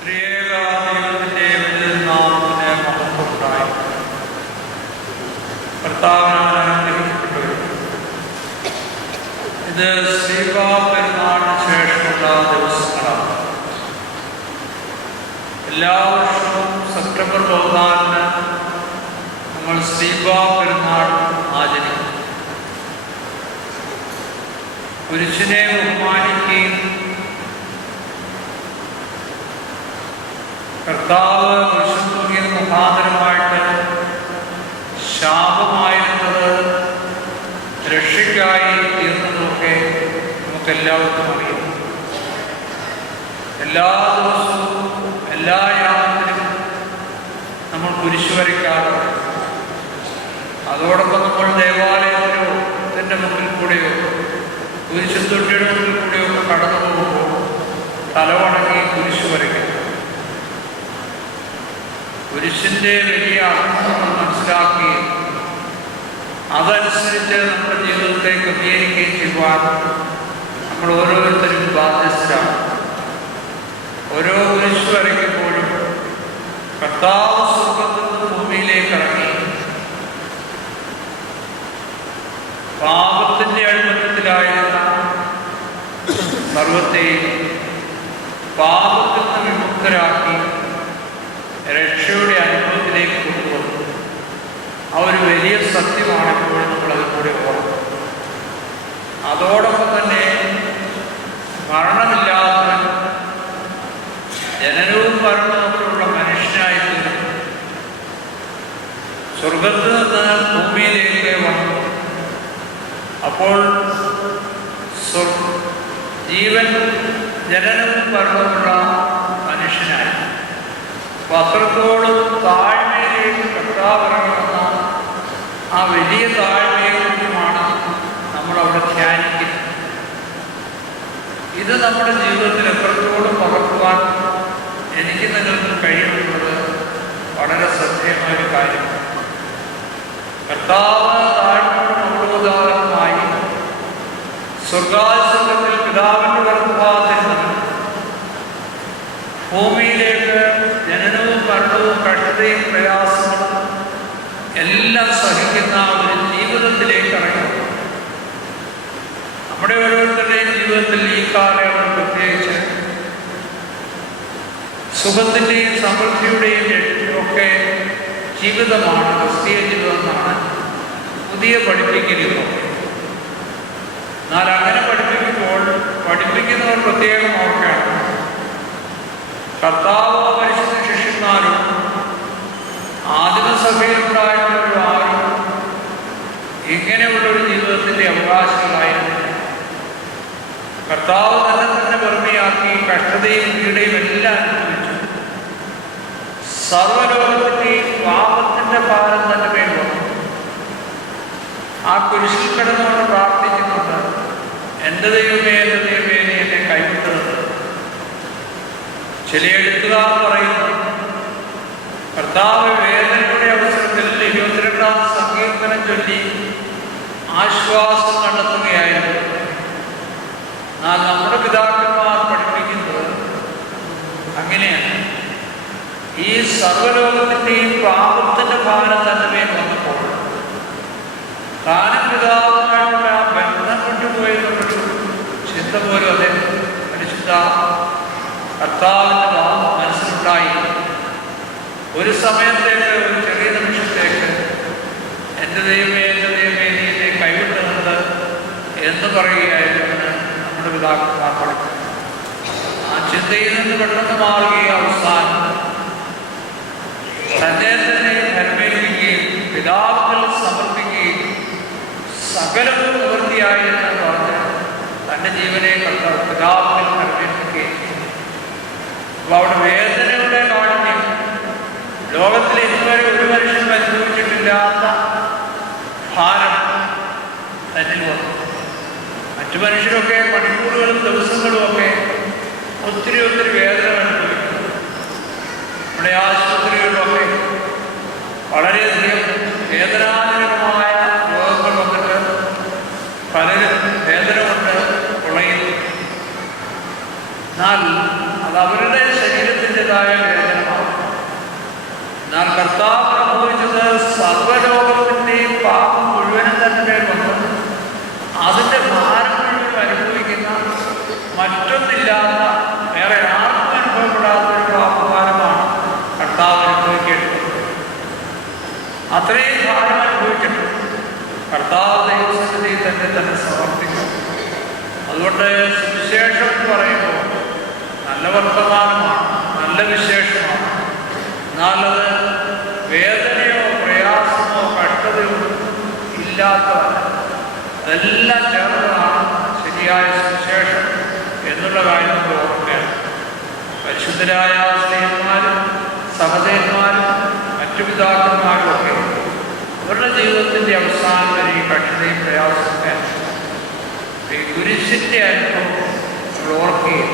ത്രിയേകദൈവത്തിന്റെ വലിയ നാമത്തിന് മഹത്വമുണ്ടായി. കർത്താവിനാൽ അനുഗ്രഹിക്കപ്പെട്ടവർ, ഇത് ശ്രീബാ പെരുന്നാളിന് ശേഷമുള്ള ദിവസങ്ങളാണ്. എല്ലാ വർഷവും സെപ്റ്റംബർ 14-ന് നമ്മൾ ശ്രീബാ പെരുന്നാൾ ആചരിക്കും. കുരിശിനെ ബഹുമാനിക്കുകയും കർത്താവ് കുരിശിൽ തൂങ്ങിയത് മുഖാന്തരമായിട്ട് ശാപമായിരുന്നത് രക്ഷയ്ക്കായി തീർന്നതുമൊക്കെ നമുക്കെല്ലാവർക്കും അറിയാം. എല്ലാ ദിവസവും എല്ലാ യാത്രയിലും നമ്മൾ കുരിശ് വരയ്ക്കാറുണ്ട്. അതോടൊപ്പം നമ്മൾ ദേവാലയത്തിലോ ഇതിൻ്റെ മുമ്പിൽ കൂടെയോ കുരിശ് തൊട്ടിയുടെ മുമ്പിൽ കൂടെയോ ഒക്കെ കടന്നു പോകുമ്പോൾ തലവണങ്ങി കുരിശ് വരയ്ക്കുന്നു. കുരിശിൻ്റെ വലിയ അർത്ഥം നമ്മൾ മനസ്സിലാക്കുകയും അതനുസരിച്ച് നമ്മുടെ ജീവിതത്തെ ക്രമീകരിക്കുകയും ചെയ്യുവാൻ നമ്മൾ ഓരോരുത്തരും ബാധ്യസ്ഥരാണ്. ഓരോ കുരിശ് വരയ്ക്കുമ്പോഴും കർത്താവ് സ്വർഗ്ഗത്തിൽ നിന്ന് ഭൂമിയിലേക്ക് ഇറങ്ങി പാപത്തിൻ്റെ അടിമത്തത്തിലായിരുന്ന സർവത്തെയും പാപത്തിൽ നിന്ന് വിമുക്തരാക്കി രക്ഷയുടെ അനുഭവത്തിലേക്ക് കൊണ്ടുവന്നു. ആ ഒരു വലിയ സത്യമാണ് എപ്പോഴും നമ്മളത് കൂടെ ഓർക്കുന്നത്. അതോടൊപ്പം തന്നെ മരണമില്ലാത്ത ജനനവും മരണവുമുള്ള മനുഷ്യനായി തീർന്നു. സ്വർഗത്തിൽ നിന്ന് ഭൂമിയിലേക്ക് വന്നു. അപ്പോൾ ജീവൻ ജനനവും മരണവുമുള്ള മനുഷ്യനായി. അപ്പോൾ അത്രത്തോളം താഴ്മയിലേക്ക് കർത്താവ് ഇറങ്ങി വന്ന ആ വലിയ താഴ്മയെക്കുറിച്ചുമാണ് നമ്മളവിടെ ധ്യാനിക്കുന്നത്. ഇത് നമ്മുടെ ജീവിതത്തിൽ എത്രത്തോളം പകർത്തുവാൻ എനിക്ക് നിങ്ങൾക്ക് കഴിയുമെന്നുള്ളത് വളരെ ശ്രദ്ധേയമായൊരു കാര്യമാണ്. കർത്താവ് താഴ്മയുടെ മൗലോദാഹരണമായി സ്വർഗാശ്രമത്തിൽ പിതാവിൻ്റെ ഗർഭപാത്രത്തിൽ നിന്ന് ഭൂമിയിലേക്ക് ജനനവും മരണവും കഷ്ടതയും പ്രയാസങ്ങളും എല്ലാം സഹിക്കുന്ന ഒരു ജീവിതത്തിലേക്ക് ഇറങ്ങി. നമ്മുടെ ഓരോരുത്തരുടെയും ജീവിതത്തിൽ ഈ കാലയളവ് പ്രത്യേകിച്ച് സുഖത്തിൻ്റെയും സമൃദ്ധിയുടെയും ഒക്കെ ജീവിതമാണ് ക്രിസ്തീയ ജീവിതമെന്നാണ് പുതിയ പഠിപ്പിക്കലുകൾ. എന്നാൽ അങ്ങനെ പഠിപ്പിക്കുമ്പോൾ പഠിപ്പിക്കുന്നവർ പ്രത്യേകം ഓർക്കണം, കർത്താവ് പരിശുദ്ധ ശിഷ്യന്മാരും ആദിമസഭയിലുണ്ടായിട്ടുള്ള ആരും ഇങ്ങനെയുള്ളൊരു ജീവിതത്തിൻ്റെ അവകാശികളായിരുന്നില്ല. കർത്താവ് തന്നെ വെറുമയാക്കി കഷ്ടതയും പീഡയും എല്ലാം അനുഭവിച്ചു. സർവ്വലോകത്തിൻ്റെയും പാപത്തിൻ്റെ ഭാരം തന്നെ വേണം. ആ കുരിശിൽ കിടന്നുകൊണ്ട് പ്രാർത്ഥിക്കുന്നുണ്ട്, എൻ്റെ ദൈവമേ എൻ്റെ ദൈവമേ നീ എന്നെ കൈവിട്ടത്. ചില എഴുത്തുകാർ പറയുന്നു, കർത്താവ് വേദനയുടെ അവസരത്തിൽ 22-ാം സങ്കീർത്തനം ചൊല്ലി ആശ്വാസം കണ്ടെത്തുകയായിരുന്നു. എന്നാൽ നമ്മുടെ പിതാക്കന്മാർ പഠിപ്പിക്കുന്നത് അങ്ങനെയാണ്. ഈ സർവ്വലോകത്തിൻ്റെയും പാപത്തിൻ്റെ ഭാരം തന്നെ വന്നപ്പോൾ താനും പിതാവുമായുള്ള ആ ബന്ധം കൊണ്ടുപോയെന്നുള്ളൊരു ചിന്ത പോലും അദ്ദേഹം പരിശുദ്ധ കർത്താവിൻ്റെ മനസ്സിലുണ്ടായി. ഒരു സമയത്തേക്ക്, ഒരു ചെറിയ നിമിഷത്തേക്ക് എൻ്റെ ദൈവമേ എൻ്റെ ദൈവമേ നീ എന്നെ കൈവിട്ടുന്നത് എന്ന് പറയുകയായിരുന്നു നമ്മുടെ പിതാക്കന്മാർ പഠിക്കുന്നത്. ആ ചിന്തയിൽ നിന്ന് പെട്ടെന്ന് മാറുകയും അവസാനം തന്നെ തന്നെ ധർമ്മേൽപ്പിക്കുകയും പിതാവിൽ സമർപ്പിക്കുകയും സകലവും നിവൃത്തിയായി എന്ന് പറഞ്ഞ് തൻ്റെ ജീവനെ പിതാവിൽ ധർമ്മേൽപ്പിക്കുകയും. അപ്പോൾ അവിടെ വേദനയുടെ കാഠിന്യം ലോകത്തിൽ ഇതുവരെ ഒരു മനുഷ്യനും അനുഭവിച്ചിട്ടില്ലാത്ത ഭാരം തന്നിൽ വന്നു. മറ്റു മനുഷ്യരൊക്കെ മണിക്കൂറുകളും ദിവസങ്ങളും ഒക്കെ ഒത്തിരി വേദന അനുഭവിക്കുന്നു. നമ്മുടെ ആശുപത്രികളിലൊക്കെ വളരെയധികം വേദനാജനകമായ രോഗങ്ങൾ വന്നിട്ട് പലരും വേദന കൊണ്ട് ഉളയുന്നു. എന്നാൽ അത് അവരുടെ ശരീരത്തിൻ്റെ അനുഭവിച്ചതായ വേദനമാണ്. എന്നാൽ കർത്താവ് അനുഭവിച്ചത് സർവ്വലോകത്തിൻ്റെയും പാപം മുഴുവനും തന്നെ വന്ന് അതിൻ്റെ ഭാരം മുഴുവൻ അനുഭവിക്കുന്ന മറ്റൊന്നില്ലാത്ത വേറെ ആർക്കും അനുഭവപ്പെടാത്ത ഒരു പാപഭാരമാണ് കർത്താവ് അനുഭവിക്കേണ്ടത്. അത്രയും ഭാരം അനുഭവിച്ചിട്ട് കർത്താവ് ദൈവസന്നിധിയിൽ തന്നെ സമർപ്പിക്കും. അതുകൊണ്ട് സുവിശേഷം എന്ന് പറയുമ്പോൾ നല്ല വർത്തമാനമാണ്, നല്ല വിശേഷമാണ്. എന്നാൽ അത് വേദനയോ പ്രയാസമോ കഷ്ടതയോ ഇല്ലാത്തതല്ല. അതെല്ലാം ചേർന്നതാണ് ശരിയായ സുവിശേഷം എന്നുള്ള കാര്യം നമ്മൾ ഓർക്കുകയാണ്. പരിശുദ്ധരായ സ്നേഹന്മാരും സഹോദരന്മാരും മറ്റു പിതാക്കന്മാരും ഒക്കെ അവരുടെ ജീവിതത്തിൻ്റെ അവസാനം വരെ ഈ കഠിനതയും പ്രയാസമൊക്കെ ഈ കുരിശിൻ്റെ അനുഭവം നമ്മൾ ഓർക്കുകയും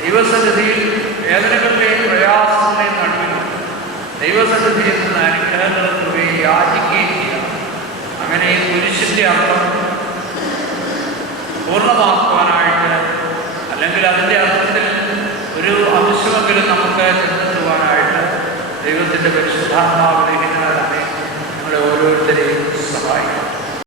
ദൈവസന്നിധിയിൽ വേദനകളുടെയും പ്രയാസങ്ങളുടെയും നടുവിൽ ദൈവസന്നിധിയിൽ നിന്ന് അനുഗ്രഹങ്ങളും തുകയും യാചിക്കുകയും ചെയ്യുക. അങ്ങനെ ഈ കുരിശിൻ്റെ അർത്ഥം പൂർണ്ണമാക്കുവാനായിട്ട്, അല്ലെങ്കിൽ അതിൻ്റെ അർത്ഥത്തിൽ ഒരു അംശമെങ്കിലും നമുക്ക് ചെന്നെത്തുവാനായിട്ട് ദൈവത്തിൻ്റെ പരിശുദ്ധാത്മാവിനെ നമ്മളെ ഓരോരുത്തരെയും സഹായിക്കും.